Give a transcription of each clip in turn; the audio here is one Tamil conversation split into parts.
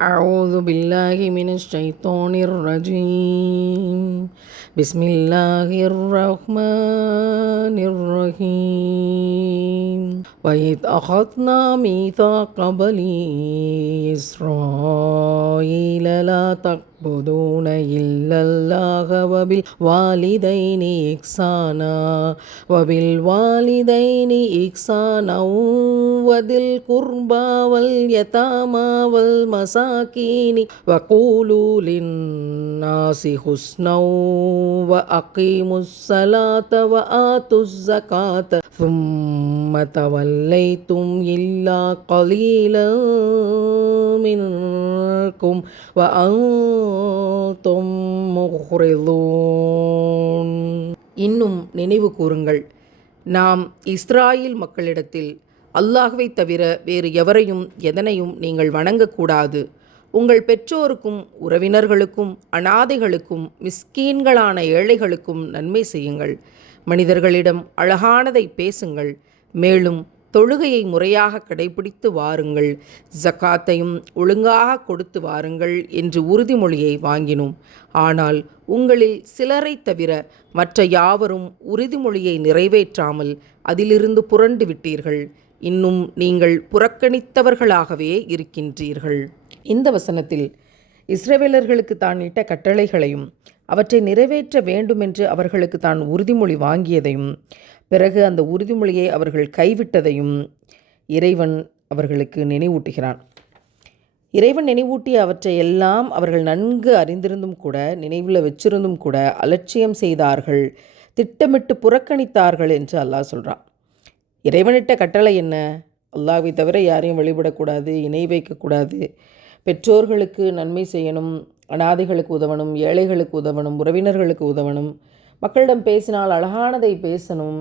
أعوذ بالله من الشيطان الرجيم بسم الله الرحمن الرحيم وإذ أخذنا ميثاق بني إسرائيل لا تعبدون إلا الله وبالوالدين إحسانا وذي القربى واليتامى والمساكين وقولوا للناس حسنا وأقيموا الصلاة وآتوا الزكاة ثم توليتم إلا قليلا منكم وأنتم معرضون. இன்னும் நினைவு கூறுங்கள், நாம் இஸ்ராயேல் மக்களிடத்தில் அல்லாஹ்வை தவிர வேறு எவரையும் எதனையும் நீங்கள் வணங்கக்கூடாது. உங்கள் பெற்றோருக்கும் உறவினர்களுக்கும் அனாதைகளுக்கும் மிஸ்கீன்களான ஏழைகளுக்கும் நன்மை செய்யுங்கள். மனிதர்களிடம் அழகானதை பேசுங்கள். மேலும் தொழுகையை முறையாக கடைபிடித்து வாருங்கள். ஜக்காத்தையும் ஒழுங்காக கொடுத்து வாருங்கள் என்று உறுதிமொழியை வாங்கினோம். ஆனால் உங்களில் சிலரை தவிர மற்ற யாவரும் உறுதிமொழியை நிறைவேற்றாமல் அதிலிருந்து புரண்டு விட்டீர்கள். இன்னும் நீங்கள் புறக்கணித்தவர்களாகவே இருக்கின்றீர்கள். இந்த வசனத்தில் இஸ்ரவேலர்களுக்கு தான் இட்ட கட்டளைகளையும் அவற்றை நிறைவேற்ற வேண்டுமென்று அவர்களுக்கு தான் உறுதிமொழி வாங்கியதையும் பிறகு அந்த உறுதிமொழியை அவர்கள் கைவிட்டதையும் இறைவன் அவர்களுக்கு நினைவூட்டுகிறான். இறைவன் நினைவூட்டி அவற்றை எல்லாம் அவர்கள் நன்கு அறிந்திருந்தும் கூட, நினைவில் வச்சிருந்தும் கூட அலட்சியம் செய்தார்கள், திட்டமிட்டு புறக்கணித்தார்கள் என்று அல்லாஹ் சொல்கிறான். இறைவனிட்ட கட்டளை என்ன? அல்லாஹ்வை தவிர யாரையும் வழிபடக்கூடாது, இணை வைக்கக்கூடாது, பெற்றோர்களுக்கு நன்மை செய்யணும், அனாதைகளுக்கு உதவணும், ஏழைகளுக்கு உதவணும், உறவினர்களுக்கு உதவணும், மக்களிடம் பேசினால் அழகானதை பேசணும்,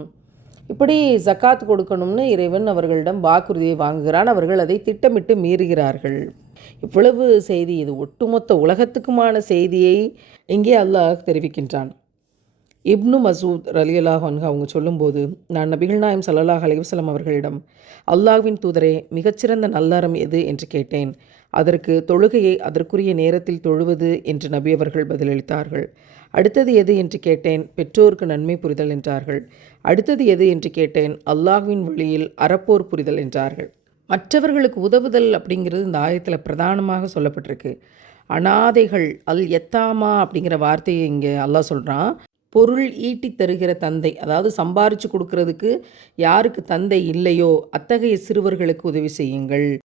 இப்படி ஜக்காத் கொடுக்கணும்னு இறைவன் அவர்களிடம் வாக்குறுதியை வாங்குகிறான். அவர்கள் அதை திட்டமிட்டு மீறுகிறார்கள். இவ்வளவு செய்தி, இது ஒட்டுமொத்த உலகத்துக்குமான செய்தியை இங்கே அல்லாஹ் தெரிவிக்கின்றான். இப்னு மசூத் ரலியல்லாஹு அன்ஹு அவங்க சொல்லும்போது, நான் நபிகள் நாயம் ஸல்லல்லாஹு அலைஹி வஸல்லம் அவர்களிடம், அல்லாஹ்வின் தூதரே, மிகச்சிறந்த நல்லறம் எது என்று கேட்டேன். அதற்கு தொழுகையை அதற்குரிய நேரத்தில் தொழுவது என்று நபி அவர்கள் பதிலளித்தார்கள். அடுத்தது எது என்று கேட்டேன். பெற்றோருக்கு நன்மை புரிதல் என்றார்கள். அடுத்தது எது என்று கேட்டேன். அல்லாஹ்வின் வழியில் அறப்போர் புரிதல் என்றார்கள். மற்றவர்களுக்கு உதவுதல் அப்படிங்கிறது இந்த ஆயத்தில் பிரதானமாக சொல்லப்பட்டிருக்கு. அனாதைகள், அல் யத்தாமா அப்படிங்கிற வார்த்தையை இங்கே அல்லாஹ் சொல்கிறான். பொருள் ஈட்டி தருகிற தந்தை, அதாவது சம்பாரித்து கொடுக்கறதுக்கு யாருக்கு தந்தை இல்லையோ அத்தகைய சிறுவர்களுக்கு உதவி செய்யுங்கள்.